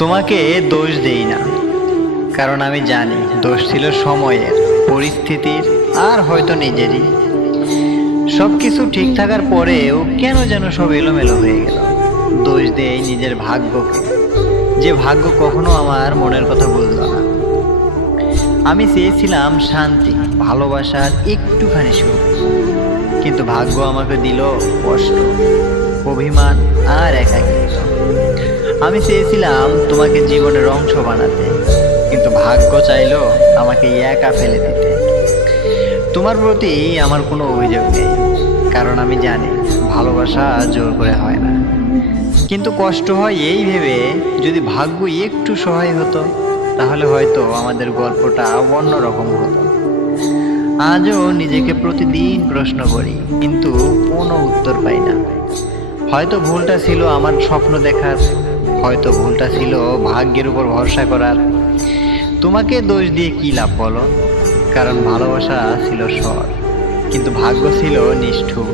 তোমাকে দোষ দেই না, কারণ আমি জানি দোষ ছিল সময়ের, পরিস্থিতির, আর হয়তো নিজেরই। সব কিছু ঠিক থাকার পরেও কেন যেন সব এলোমেলো হয়ে গেল। দোষ দেই নিজের ভাগ্যকে, যে ভাগ্য কখনো আমার মনের কথা বুঝলো না। আমি চেয়েছিলাম শান্তি, ভালোবাসার একটুখানি সুখ, কিন্তু ভাগ্য আমাকে দিল কষ্ট, অভিমান আর একাকিত্ব। আমি চেয়েছিলাম তোমাকে জীবনের অংশ বানাতে, কিন্তু ভাগ্য চাইলো আমাকে একা ফেলে দিতে। তোমার প্রতি আমার কোনো অভিযোগ নেই, কারণ আমি জানি ভালোবাসা জোর করে হয় না। কিন্তু কষ্ট হয় এই ভেবে, যদি ভাগ্য একটু সহায় হতো তাহলে হয়তো আমাদের গল্পটা অন্যরকম হতো। আজও নিজেকে প্রতিদিন প্রশ্ন করি, কিন্তু কোনো উত্তর পাই না। হয়তো ভুলটা ছিল আমার স্বপ্ন দেখার, হয়তো ভুলটা ছিল ভাগ্যের উপর ভরসা করার। তোমাকে দোষ দিয়ে কি লাভ বলো? কারণ ভালোবাসা ছিল সৎ, কিন্তু ভাগ্য ছিল নিষ্ঠুর।